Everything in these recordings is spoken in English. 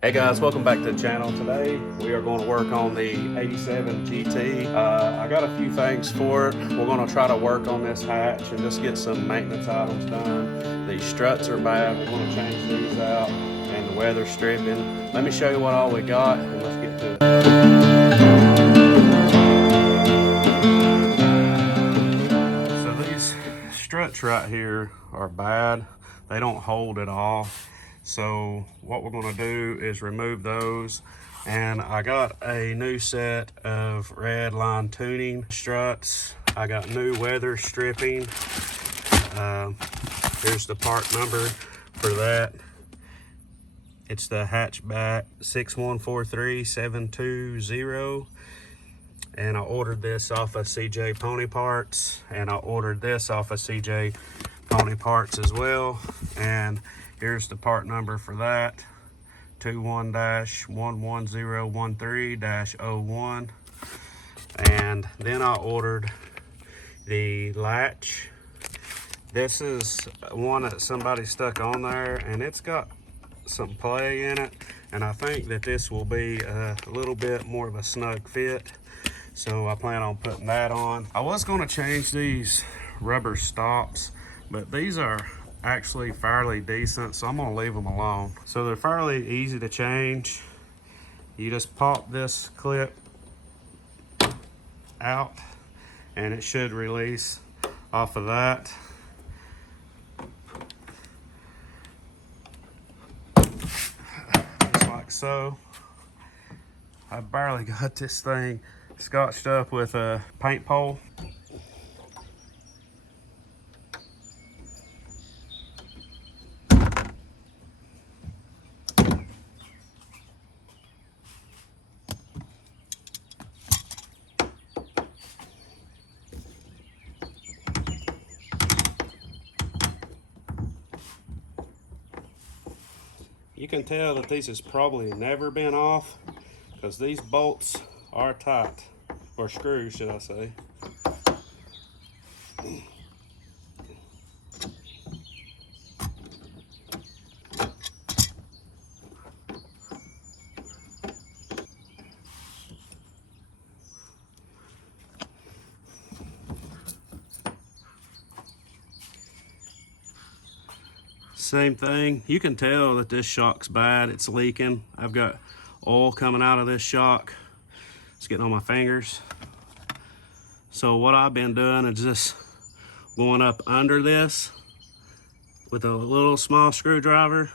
Hey guys, welcome back to the channel. Today we are going to work on the 87 GT. I got a few things for it. We're going to try to work on this hatch and just get some maintenance items done. These struts are bad. We're going to change these out and the weather stripping. Let me show you what all we got and let's get to it. So these struts right here are bad. They don't hold at all. So what we're going to do is remove those, and I got a new set of red line tuning struts. I got new weather stripping. Here's the part number for that. It's the hatchback 6143720, and I ordered this off of CJ Pony Parts, and I ordered this off of CJ Pony Parts as well. And here's the part number for that, 21-11013-01. And then I ordered the latch. This is one that somebody stuck on there, and it's got some play in it. And I think that this will be a little bit more of a snug fit. So I plan on putting that on. I was gonna change these rubber stops, but these are actually fairly decent, so I'm gonna leave them alone. So they're fairly easy to change. You just pop this clip out and it should release off of that. Just like so. I barely got this thing scotched up with a paint pole. You can tell that these has probably never been off because these bolts are tight, or screws should I say. Same thing. You can tell that this shock's bad. It's leaking. I've got oil coming out of this shock. It's getting on my fingers. So what I've been doing is just going up under this with a little small screwdriver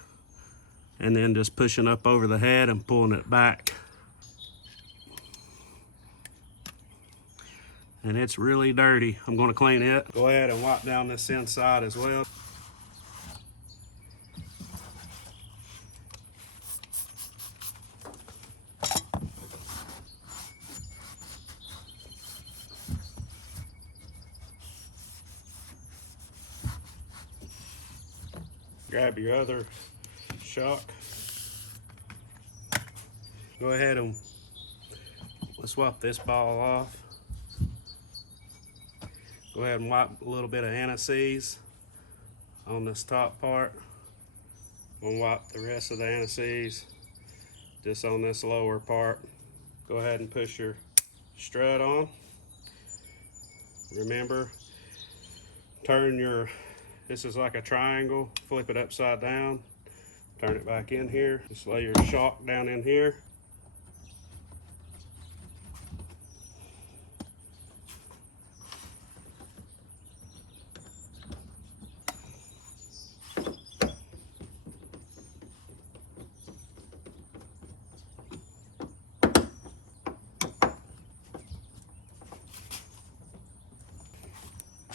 and then just pushing up over the head and pulling it back. And it's really dirty. I'm going to clean it. Go ahead and wipe down this inside as well. Grab your other shock. Go ahead and let's swap this ball off. Go ahead and wipe a little bit of anti-seize on this top part. We'll wipe the rest of the anti-seize just on this lower part. Go ahead and push your strut on. Remember, turn your, this is like a triangle, flip it upside down, turn it back in here. Just lay your shock down in here.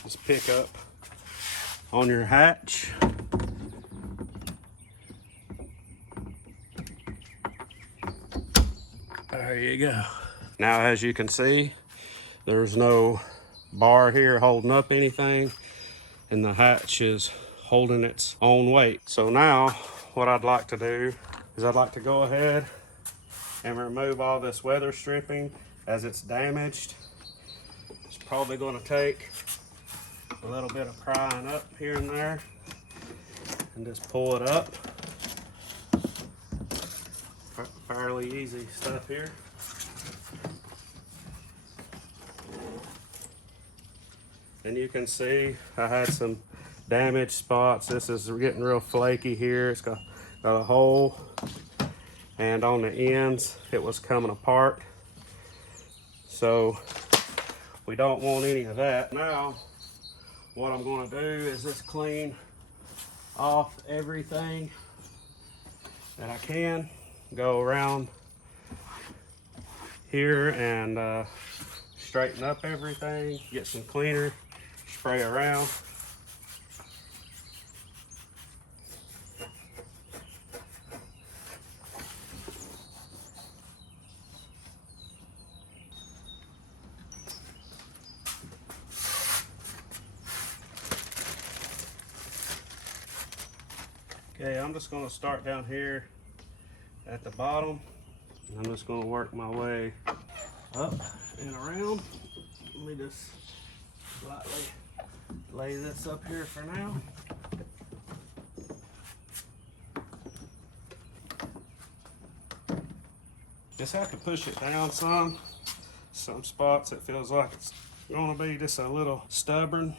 Just pick up on your hatch. There you go. Now, as you can see, there's no bar here holding up anything, and the hatch is holding its own weight. So now what I'd like to do is I'd like to go ahead and remove all this weather stripping as it's damaged. It's probably going to take a little bit of prying up here and there, and just pull it up. fairly easy stuff here. And you can see I had some damaged spots. This is getting real flaky here. It's got a hole, and on the ends it was coming apart. So we don't want any of that. Now what I'm going to do is just clean off everything that I can. Go around here and straighten up everything, get some cleaner, spray around. Okay, I'm just going to start down here at the bottom. I'm just going to work my way up and around. Let me just lightly lay this up here for now. Just have to push it down some. Some spots it feels like it's going to be just a little stubborn.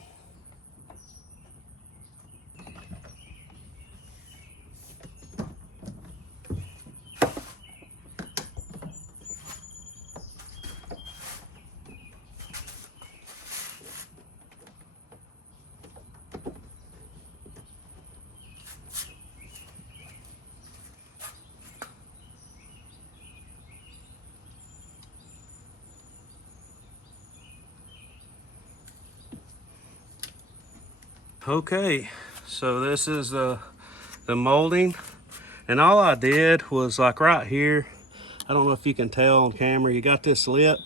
Okay, so this is the molding, and all I did was like right here, I don't know if you can tell on camera, you got this lip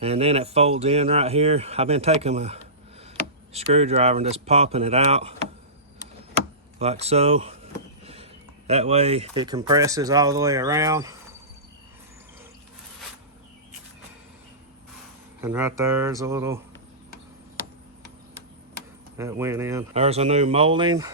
and then it folds in right here. I've been taking a screwdriver and just popping it out like so. That way it compresses all the way around. And right there's a little that went in. There's a new molding.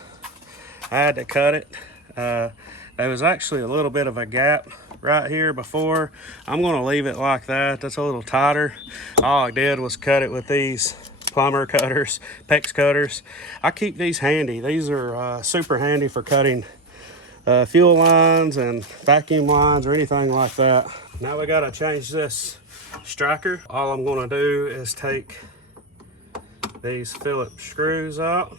I had to cut it. There was actually a little bit of a gap right here before. I'm gonna leave it like that. That's a little tighter. All I did was cut it with these plumber cutters, PEX cutters. I keep these handy. These are super handy for cutting fuel lines and vacuum lines or anything like that. Now we gotta change this striker. All I'm gonna do is take these Phillips screws out.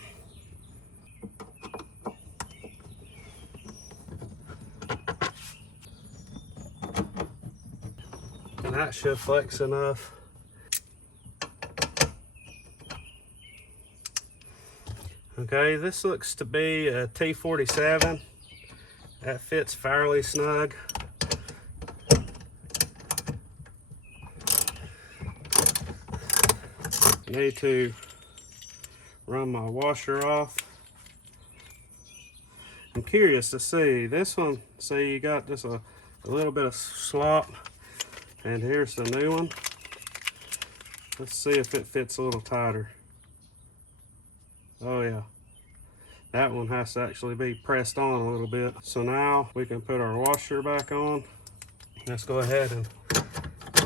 And that should flex enough. Okay, this looks to be a T47. That fits fairly snug. Need to run my washer off. I'm curious to see this one. See, you got just a little bit of slop, and here's the new one. Let's see if it fits a little tighter. Oh yeah, that one has to actually be pressed on a little bit. So now we can put our washer back on. Let's go ahead and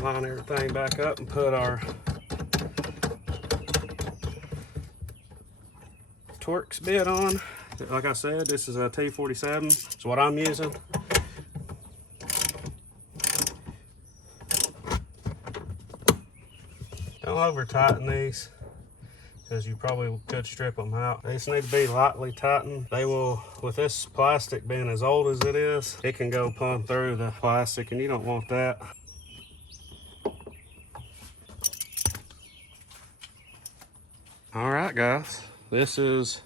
line everything back up and put our Torx bit on. Like I said, this is a T47. It's what I'm using. Don't over tighten these, because you probably could strip them out. They just need to be lightly tightened. They will, with this plastic being as old as it is, it can go plumb through the plastic, and you don't want that. All right, guys, this is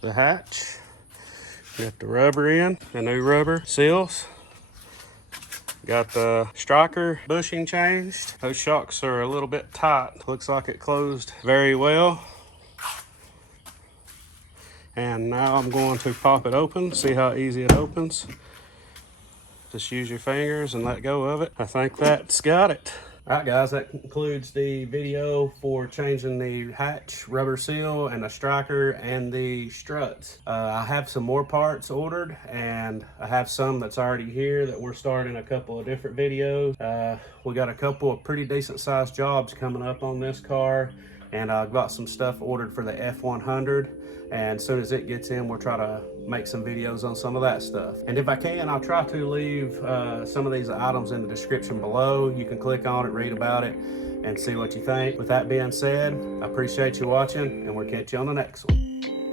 the hatch. Got the rubber in, the new rubber seals. Got the striker bushing changed. Those shocks are a little bit tight. Looks like it closed very well. And now I'm going to pop it open, see how easy it opens. Just use your fingers and let go of it. I think that's got it. All right, guys, that concludes the video for changing the hatch rubber seal and the striker and the struts. I have some more parts ordered, and I have some that's already here that we're starting a couple of different videos. We got a couple of pretty decent sized jobs coming up on this car, and I've got some stuff ordered for the F100. And as soon as it gets in, we'll try to make some videos on some of that stuff. And if I can, I'll try to leave some of these items in the description below. You can click on it, read about it, and see what you think. With that being said, I appreciate you watching, and we'll catch you on the next one.